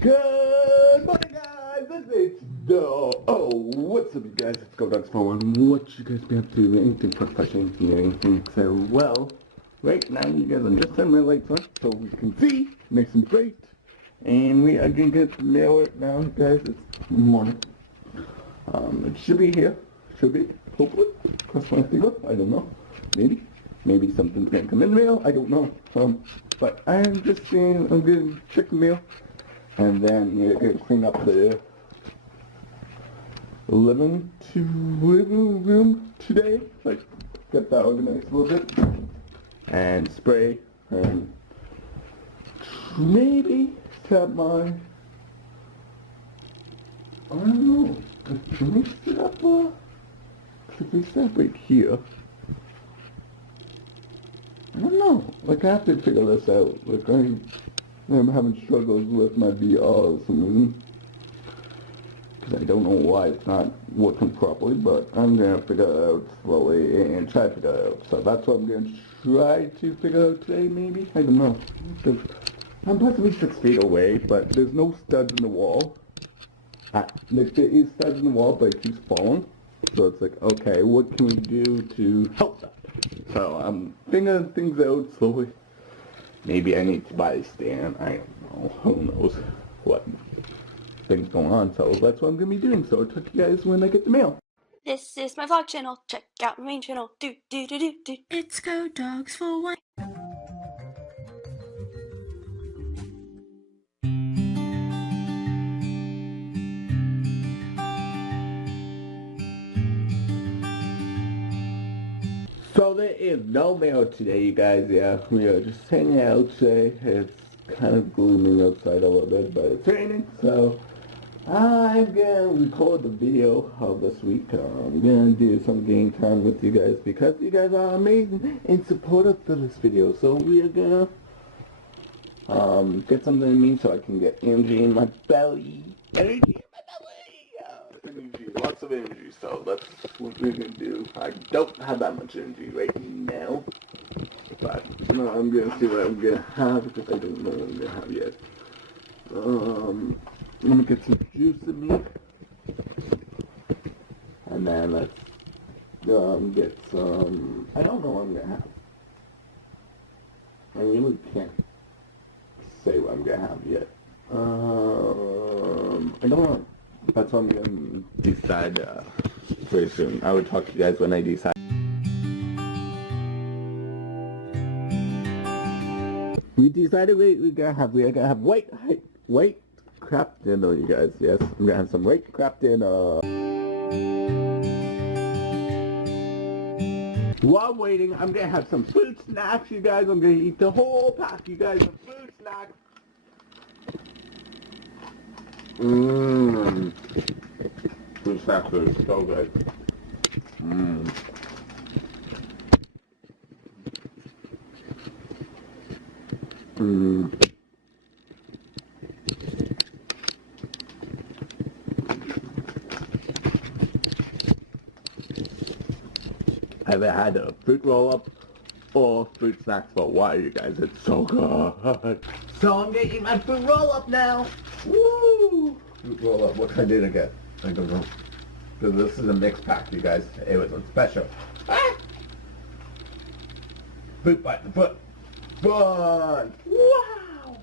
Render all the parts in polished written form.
Good morning, guys. It's what's up, you guys? It's GoDogs41. What you guys been up to? Anything professional? Anything? So, well, right now, you guys, I'm just turning my lights on so we can see nice and bright. And we are gonna get the mail right now, guys. It's morning. It should be here. Should be. Hopefully. Cross my finger. I don't know. Maybe. Maybe something's gonna come in the mail. I don't know. But I'm just saying, I'm gonna check the mail. And then we're going to clean up the living room today. Like, get that organized a little bit. And spray. And maybe set my... I don't know. Can we set up a... Should we set right here? I don't know. Like, I have to figure this out. Like, I'm having struggles with my VR for some reason. Because I don't know why it's not working properly, but I'm going to figure it out slowly and try to figure it out. So that's what I'm going to try to figure out today, maybe? I don't know. I'm possibly 6 feet away, but there's no studs in the wall. Like, there is studs in the wall, but it keeps falling. So it's like, okay, what can we do to help that? So I'm figuring things out slowly. Maybe I need to buy a stand. I don't know. Who knows what things going on. So that's what I'm going to be doing. So I'll talk to you guys when I get the mail. This is my vlog channel. Check out my main channel. It's GoDogs41. So there is no mail today, you guys. Yeah, we are just hanging out today. It's kind of gloomy outside a little bit, but it's raining. So I'm gonna record the video of this week. I'm gonna do some game time with you guys because you guys are amazing and supportive for this video. So we are gonna get something in me so I can get energy in my belly. Energy in my belly! Energy, lots of energy. So that's what we're gonna do. I don't have that much energy right now, but I'm gonna see what I'm gonna have because I don't know what I'm gonna have yet. Let me get some juice in me, and then let's get some. I don't know what I'm gonna have. I really can't say what I'm gonna have yet. I don't know. That's what I'm gonna decide very soon. I will talk to you guys when I decide. We decided we're gonna have white crap dinner, you guys. Yes, I'm gonna have some white crap dinner. While waiting, I'm gonna have some food snacks, you guys. I'm gonna eat the whole pack, you guys, of food snacks. Food snacks are so good. I haven't had a fruit roll-up or fruit snacks for a while, you guys. It's so good. So I'm gonna eat my fruit roll-up now. Woo! Fruit roll-up. What kind did I get? I don't know. Because this is a mixed pack, you guys. It was a special. Ah! Fruit by the foot. Fun! Wow!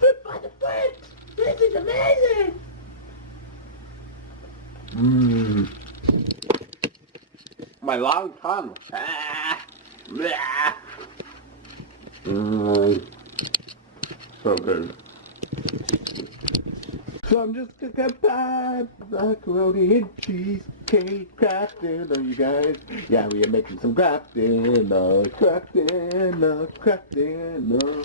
Fruit by the foot! This is amazing! My long tongue. So good. So I'm just gonna get by macaroni and cheesecake crap dinner, you guys. Yeah, we are making some crap dinner, crap dinner, crap dinner.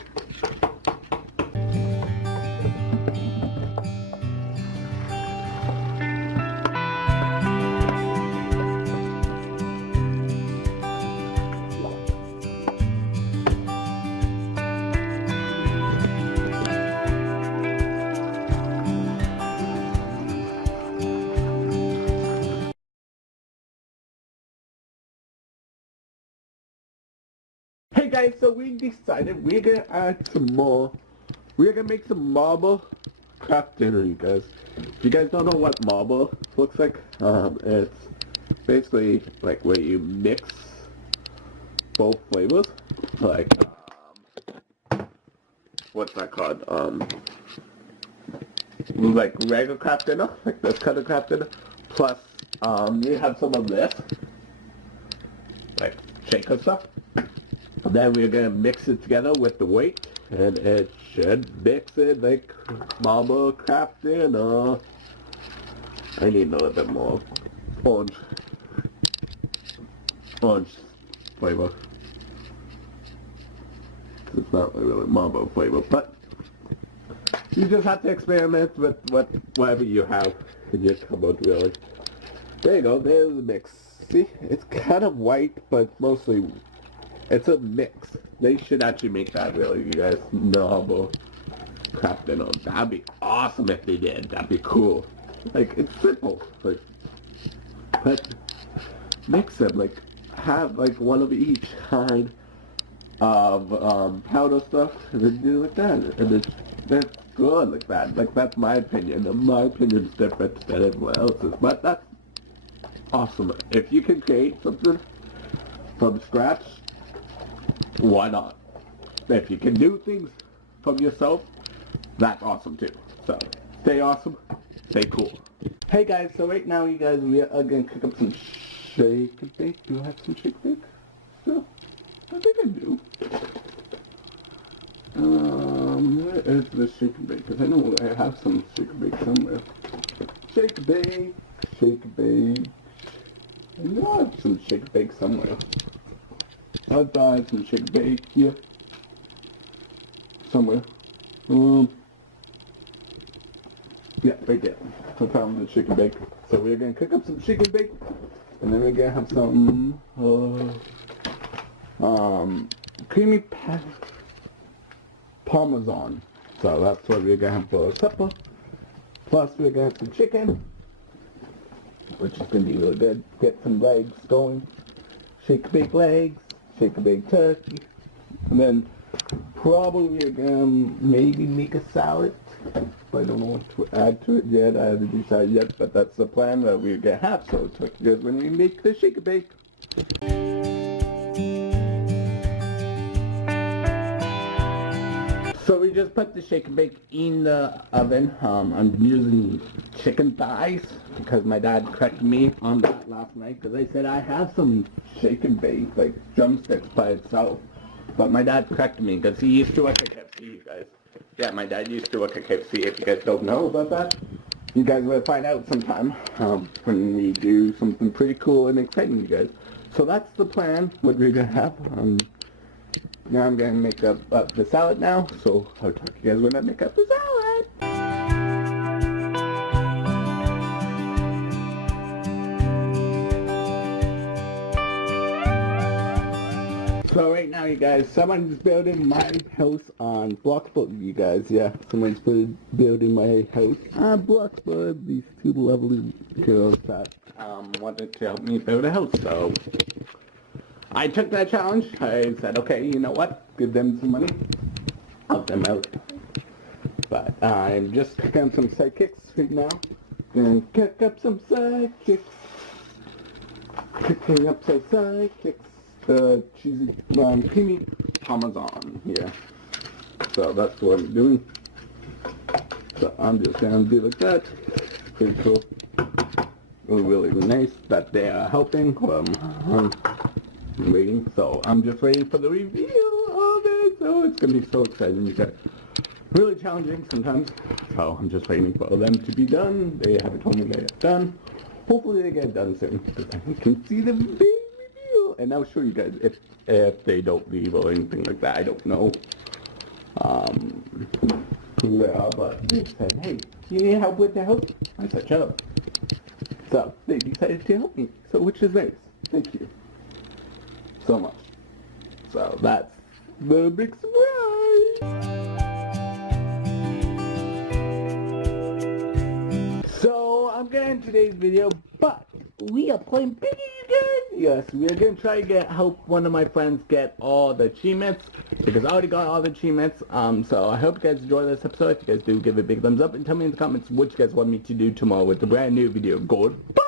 Hey guys, so we decided we're gonna add some more. We're gonna make some marble craft dinner, you guys. If you guys don't know what marble looks like, it's basically like where you mix both flavors, like what's that called? Like regular craft dinner, like this kind of craft dinner, plus you have some of this, like shaker stuff. Then we're gonna mix it together with the weight, and it should mix it like marble craft dinner. I need a little bit more orange flavor. It's not really marble flavor, but you just have to experiment with whatever you have in your cupboard, really. There you go, there's the mix. See, it's kind of white, but mostly it's a mix. They should actually make that, really, you guys. Marble craft dinner. That'd be awesome if they did. That'd be cool. Like, it's simple. Like, but mix them. Like, have like one of each kind of powder stuff, and then do it like that. And that's good like that. Like, that's my opinion. And my opinion's different than everyone else's. But that's awesome. If you can create something from scratch, why not? If you can do things from yourself, that's awesome too. So, stay awesome, stay cool. Hey guys, so right now you guys, we are gonna cook up some shake and bake. Do I have some shake and bake? No, I think I do. Where is the shake and bake? Because I know I have some shake and bake somewhere. Shake and bake, shake and bake. I know I have some shake and bake somewhere. I'll buy some shake and bake here. Somewhere. Yeah, right there. I found the chicken bake. So we're gonna cook up some chicken bake, and then we're gonna have some creamy parmesan. So that's what we're gonna have for supper. Plus we're gonna have some chicken, which is gonna be really good. Get some legs going. Shake and bake legs, shake and bake turkey, and then probably we're gonna maybe make a salad. But I don't know what to add to it yet. I haven't decided yet, but that's the plan that we're gonna have. So it's like good when we make the shake and bake. So we just put the shake and bake in the oven. I'm using chicken thighs because my dad corrected me on that last night, because I said I have some shake and bake, like drumsticks by itself. But my dad corrected me because he used to work at KFC, you guys. Yeah, my dad used to work at KFC. If you guys don't know about that, you guys will find out sometime when we do something pretty cool and exciting, you guys. So that's the plan, what we're going to have. Now I'm going to make up the salad now, so I'll talk to you guys when I make up the salad. So right now, you guys, someone's building my house on Bloxburg, you guys. Yeah, someone's building my house on Bloxburg. These two lovely girls that wanted to help me build a house. So I took that challenge. I said, okay, you know what? Give them some money. Help them out. But I'm just cooking up some sidekicks right now. Gonna cook up some sidekicks. Cooking up some sidekicks. Cheesy, creamy parmesan here. So that's what I'm doing. So I'm just gonna do like that. Pretty cool. Really nice that they are helping. I'm waiting. So I'm just waiting for the review of it. So it's gonna be so exciting. Really challenging sometimes. So I'm just waiting for them to be done. They haven't told me they're done. Hopefully they get done soon, because I can see the big review. And I'll show you guys if they don't leave or anything like that. I don't know who they are, but they said, hey, you need help with the house? I said, shut up. So they decided to help me, so which is nice. Thank you so much. So that's the big surprise. So I'm getting today's video, but we are playing Piggy again. Yes, we are gonna try to help one of my friends get all the achievements because I already got all the achievements. So I hope you guys enjoy this episode. If you guys do, give it a big thumbs up and tell me in the comments what you guys want me to do tomorrow with the brand new video. Goodbye.